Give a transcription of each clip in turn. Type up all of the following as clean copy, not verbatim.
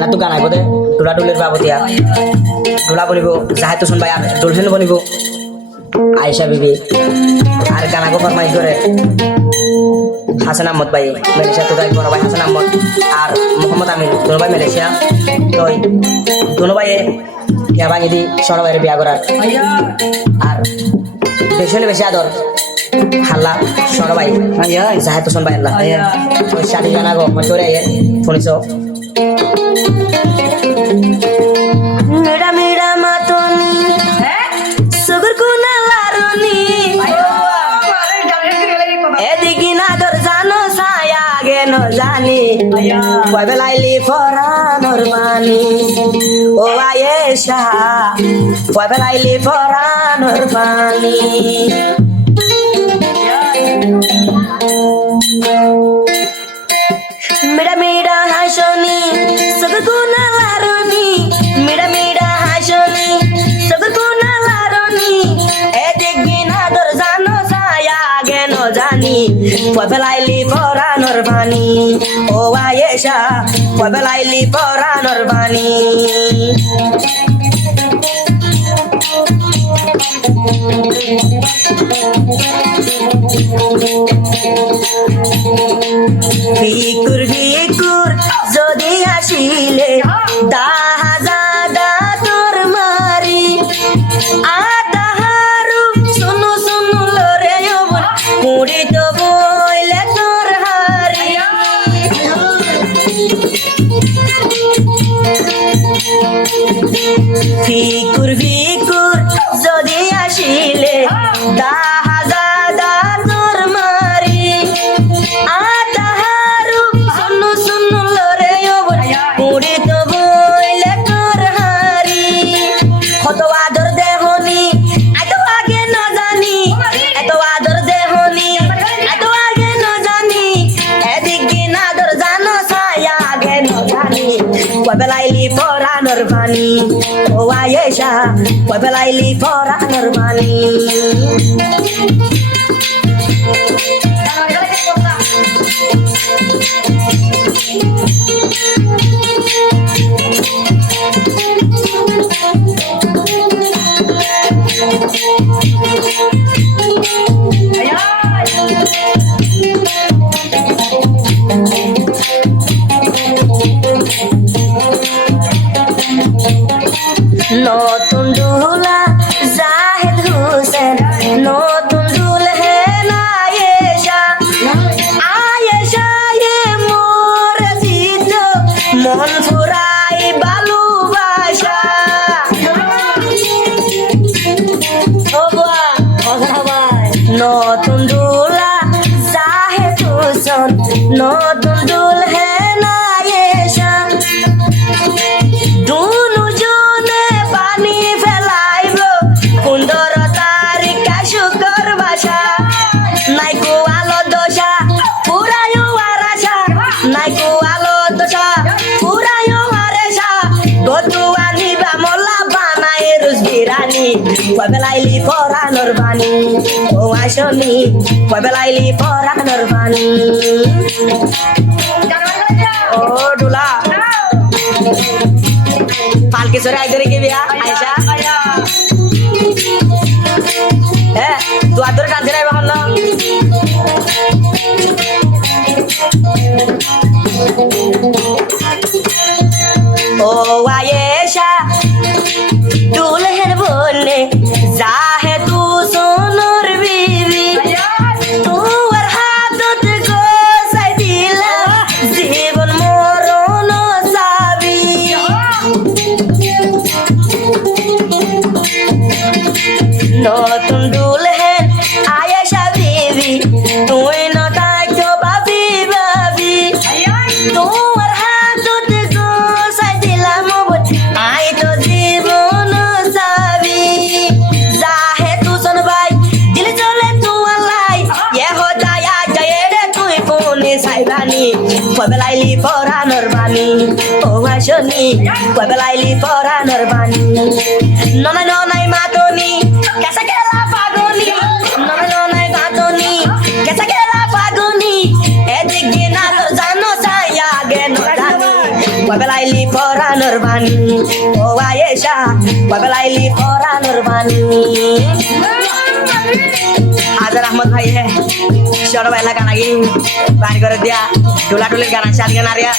না তো গান আইব দে ডোলা ডুলের বাবতিয়া ডোলা বনিব জাহেদ হোসেন ভাই আর ডোলসেন বনিব আয়েশা বিবি আর গান আগো ফরমাইশ করে হাসান আহমদ ভাই মালয়েশিয়া তো বড় ভাই হাসান আহমদ আর মোহাম্মদ আমিন দোনো ভাই মালয়েশিয়া তো দোনো ভাইয়ে বিয়া ভাঙি দি সর ভাইয়ের বিয়া করার আর বেশি বেশি আদর হাল্লা সর ভাই জাহেদ হোসেন ভাই আল্লাহ ওই শাড়ি গানা গো মশরে শুনিছ মেরা মেরা মাতনি সুগুর কুনা লারনি এদিকে না দর জানো ছায়া গেন জানি কবে লাইলি ফরানোর পানি ও আয়েশা কবে লাইলি ফরানোর পানি মেরা মেরা হাসনি সুগুর কুনা লারনি মেরা মেরা হাসনি সুগুর কুনা লারনি এদিকে না দর জানো ছায়া গেন জানি কবে লাইলি ফরানোর পানি ও আয়েশা কবে লাইলি ফরানোর পানি ভিকুর ভিকুর যদি আসিলে দাহাজাদা তোর মারি আদাহারু শুনু শুনু লরে মুড়ি তো বইলে তোর হারি ভিকুর ভিকুর যদি আসিলে দাহাজাদা তোর মারি আদাহারু শুনু শুনু লরে মুড়ি তো বইলে তোর হারি কত আদর দেহনি এত আগে না জানি এত আদর দেহনি এত আগে না জানি এদিকে না আদর জানো ছায়া আগে না জানি কবে লাইলি ফরানোর পানি ও আয়েশা কবে লাইলি ফরানোর পানি নতুন দুলা জাহেদ হোসেন নতুন দুলহেন আয়েশা আয়েশা এ মোর জিত মন ফুরাই ভালোবাসা নতুন দুলা জাহেদ হোসেন নতুন দুলহেন আয়েশা দুনু জনে পানি ফেলাইব কুন্দর তারিকা শুকর বাসা নাইকো আলো দশা পুরায়ো আরাসা নাইকো আলো দশা পুরায়ো আরেসা গতু আনিবা মোলা বানাই রুজ বিরানি কবে লাইলি ফরানোর বানি ও আসনি কবে লাইলি ফরানোর বানি ও ডুলা পালকি সরে আইদরে কি বিয়া আয়েশা হ্যাঁ দুয়ার ধরে টানছে না এখন ও আয়েশা দুলহের বলে জাহে তু সোনর বিবি তোর হাতত গোসাই দিলা জীবন মরণ সাবি নতুন দুলহেন আয়েশা বিবি তুই না থাকতো ভাবি ভাবি তোমার হাতত গোসাই দিলাম আই তো জীবন সাবি জাহে তু শোন ভাই দিল চলে তু আল্লাই এ হো যায় যায় রে তুই কোনে সাইবানি কবে লাইলি ফরানোর বানি ও আসনি কবে লাইলি ফরানোর বানি ননাই ননাই মাতনি কেসা গেলা পাগনি ননাই ননাই মাতনি কেসা গেলা পাগনি এদিকে না তোর জানো ছায়া গে না জানি কবে বেলাইলি পরানোর বাণী ও আয়েশা বেলাইলি পরানোর বাণী হাজার আহমদ ভাই হে ছোট বেলা গানা গিয়ে বাড়ি করে দিয়া ডোলা ডোলের গানা চাল গানা রিয়া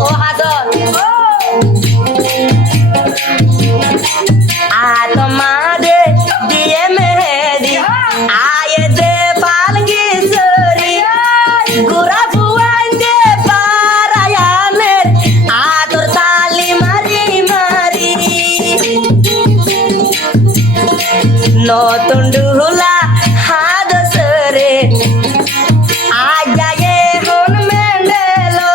ও হাজার তোমারে দিয়ে মেহেদি আয়ে দে পালকি সরি গুরা ফুয়াই দে পারায়ানের আদর তালি মারি মারি নতুন ডুলা হাদ সরে আজায়ে হন মেন্ডেলো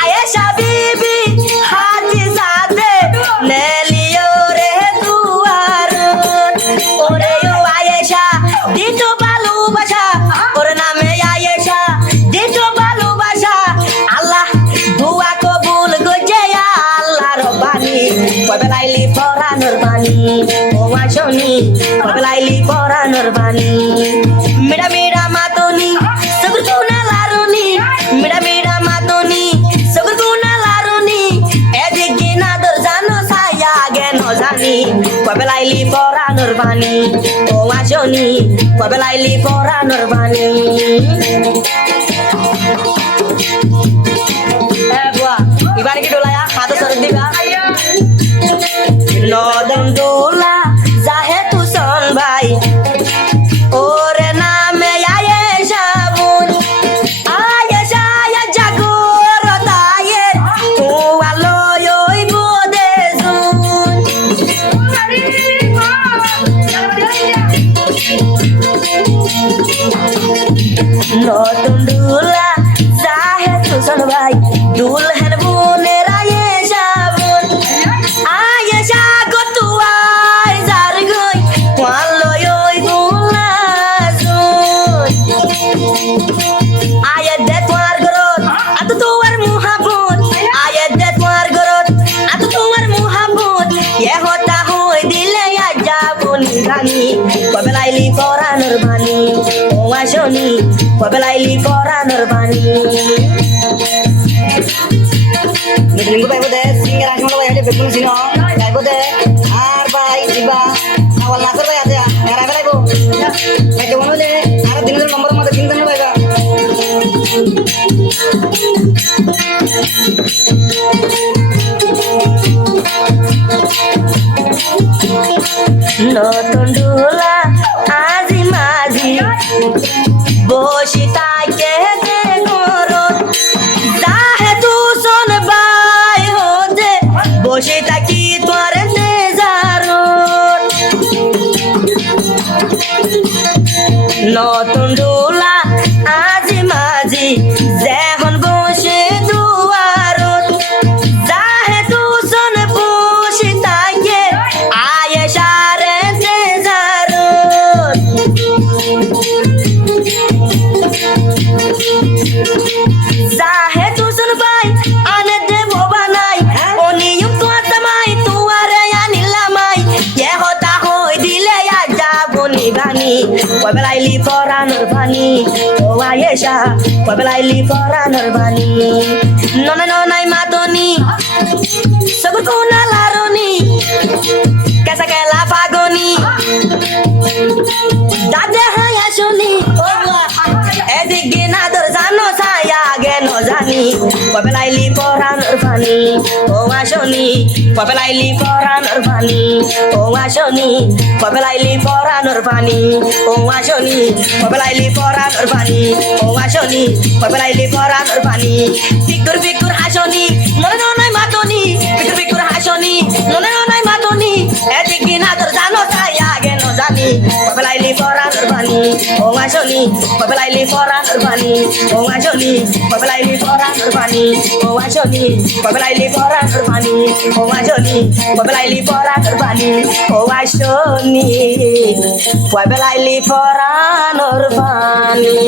আয়েশা বিবি হাজি সাদে নেলিও রে দুয়ার ওরে ও আয়েশা দিতো ভালোবাসা ওর নামে আয়েশা দিতো ভালোবাসা আল্লাহ দুয়া কবুল গজে আল্লাহর বাণী কবেলাইলি পরানোর বাণী ও আসনি কবেলাইলি পরানোর বাণী মেরা মেরা মাতনি সবর কোনা লারুনি মেরা মেরা মাতনি সবর কোনা লারুনি এদিকে না দর জানো ছায়া জ্ঞান জানি কবেলাইলি পরানোর বাণী ও আসনি কবেলাইলি পরানোর বাণী এবার কি ডোলায়া হাত সর দিবা নদন দোলা জাহে তুসন ভাই ওরে নামে আয়েশা বুন আয়েশা ya জাগর তায়ে ও আলো ওই বোদে জুন নদন দোলা জাহে তুসন ভাই দুলহন বুনের আয়েশা বুন আয়েশা গতুয়াই জার গই ওয়ালো ওই গুলা জুন আয়াত দে তোমার গরত আতো তোমার মুহাব্বত আয়াত দে তোমার গরত আতো তোমার মুহাব্বত এ হতা হই দিলে আজাবুনি গানি কবেলাইলি পরানোর বাণী ও আসনি কবেলাইলি পরানোর বাণী মিটিং পাইব দে সিঙ্গার আসমাল ভাই হেডে বেকুন সিনো পাইব দে আর ভাই দিবা আওয়াল নাসর ভাই আছে এরা ফেলাইব পাইতে বনো দে আর দিনের নম্বর মধ্যে তিন দিন পাইবা নতুন ডোলা আজি মাঝি বসি তাইকে দে গরত তাহে তুসন বাই হোদে বসে থাকি তোর নেজারত নতুন ডোলা আজি মাঝি যেহন বসে দুয়ারত তাহে তুসন বসে থাকে আয়েশা রে নেজারত জাহে তুসন ভাই আনে দেব বানাই ও নিয়ম তো আতমাই তুয়ারে আনিলামাই এ হতা হই দিলে আজাবনি গানি কবেলাইলি পরানোর বাণী ও আয়েশা কবেলাইলি পরানোর বাণী ননা ননাই মাতনি সবর কোনা লারনি কেসা কেলা পাগনি দাদে হায়া শুনি এদিকে না দর জানো ছায়া জ্ঞান জানি কবেলাইলি পরানোর বাণী ও আসনি কবেলাইলি পরানোর বাণী ও আসনি কবেলাইলি পরানোর বাণী ও আসনি কবেলাইলি পরানোর বাণী ও আসনি কবেলাইলি পরানোর বাণী বিকুর বিকুর হাসনি ননে ননাই মাতনি বিকুর বিকুর হাসনি ননে ননাই মাতনি এদিকে না দর জানো ছায়া জ্ঞান জানি কবেলাইলি পরানোর বাণী ও আসনি কবেলাইলি পরানোর বাণী ও আসনি কবেলাইলি পরানোর বাণী ও আসনি কবেলাইলি পরানোর বাণী ও আসনি কবেলাইলি পরানোর বাণী ও আসনি কবেলাইলি পরানোর বাণী